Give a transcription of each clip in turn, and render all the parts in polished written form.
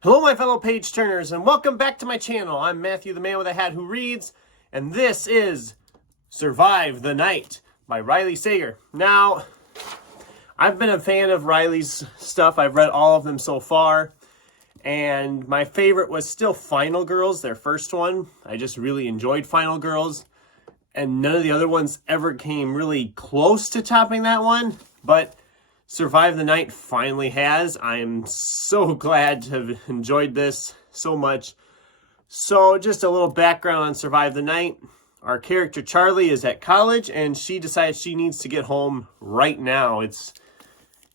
Hello my fellow page turners and welcome back to my channel. I'm Matthew the Man with a Hat Who Reads, and this is Survive the Night by Riley Sager. Now, I've been a fan of Riley's stuff. I've read all of them so far, and my favorite was still Final Girls, their first one. I just really enjoyed Final Girls, and none of the other ones ever came really close to topping that one, but Survive the Night finally has. I am so glad to have enjoyed this so much. So just a little background on Survive the Night. Our character Charlie is at college and she decides she needs to get home right now. It's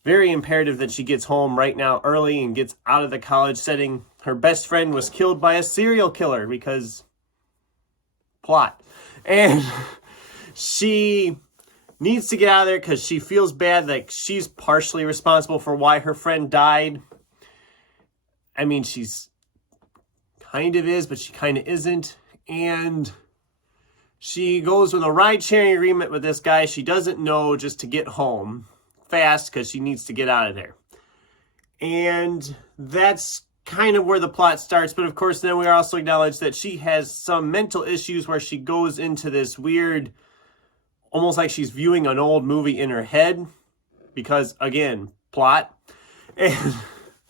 very imperative that she gets home right now early and gets out of the college setting. Her best friend was killed by a serial killer because plot. And she needs to get out of there because she feels bad that she's partially responsible for why her friend died. I mean, she's kind of is, but she kind of isn't. And she goes with a ride-sharing agreement with this guy she doesn't know just to get home fast because she needs to get out of there. And that's kind of where the plot starts. But of course, then we also acknowledge that she has some mental issues where she goes into this weird, almost like she's viewing an old movie in her head because, again, plot. And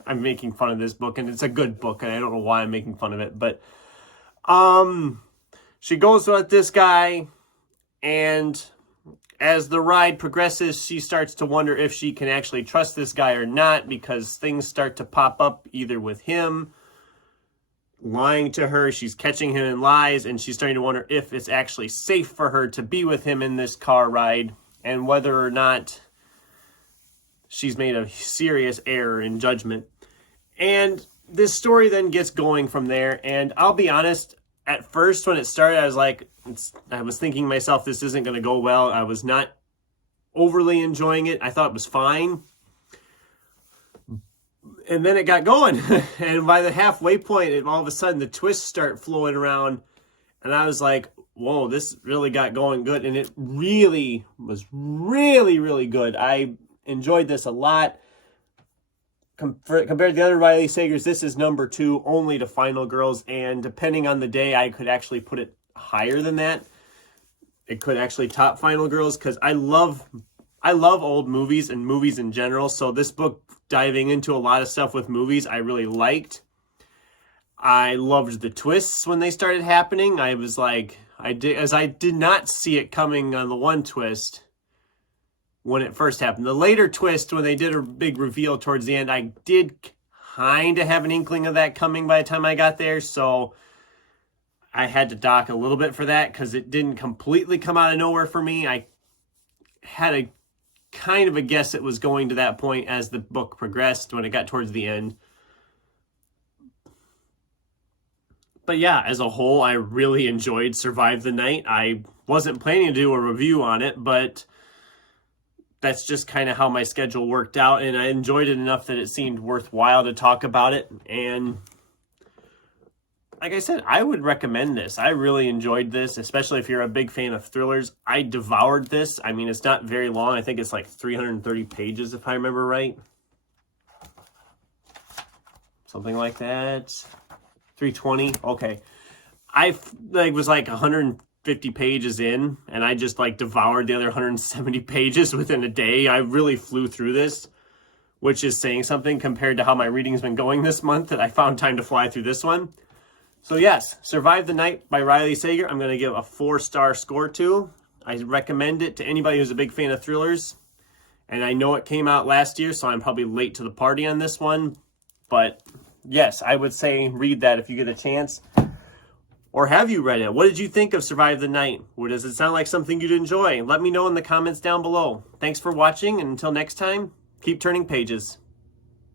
I'm making fun of this book, and it's a good book, and I don't know why I'm making fun of it. But she goes with this guy, and as the ride progresses, she starts to wonder if she can actually trust this guy or not because things start to pop up either with him lying to her, she's catching him in lies, and she's starting to wonder if it's actually safe for her to be with him in this car ride, and whether or not she's made a serious error in judgment. And this story then gets going from there, and I'll be honest, at first when it started, I was like, I was thinking to myself, this isn't going to go well. I was not overly enjoying it. I thought it was fine. And then it got going, and by the halfway point, all of a sudden the twists start flowing around, and I was like, whoa, this really got going good, and it really was really good. I enjoyed this a lot. Compared to the other Riley Sagers, this is number 2 only to Final Girls, and depending on the day, I could actually put it higher than that. It could actually top Final Girls, because I love old movies and movies in general, so this book, diving into a lot of stuff with movies, I really liked. I loved the twists when they started happening. I was like, I did not see it coming on the one twist when it first happened. The later twist, when they did a big reveal towards the end, I did kind of have an inkling of that coming by the time I got there, so I had to dock a little bit for that because it didn't completely come out of nowhere for me. I had a kind of a guess it was going to that point as the book progressed when it got towards the end. But yeah, as a whole, I really enjoyed Survive the Night. I wasn't planning to do a review on it, but that's just kind of how my schedule worked out, and I enjoyed it enough that it seemed worthwhile to talk about it. And like I said, I would recommend this. I really enjoyed this, especially if you're a big fan of thrillers. I devoured this. I mean, it's not very long. I think it's like 330 pages, if I remember right. Something like that. 320. Okay. I was like 150 pages in, and I just like devoured the other 170 pages within a day. I really flew through this, which is saying something compared to how my reading's been going this month, that I found time to fly through this one. So yes, Survive the Night by Riley Sager, I'm going to give a 4-star score to. I recommend it to anybody who's a big fan of thrillers. And I know it came out last year, so I'm probably late to the party on this one. But yes, I would say read that if you get a chance. Or have you read it? What did you think of Survive the Night? Or does it sound like something you'd enjoy? Let me know in the comments down below. Thanks for watching, and until next time, keep turning pages.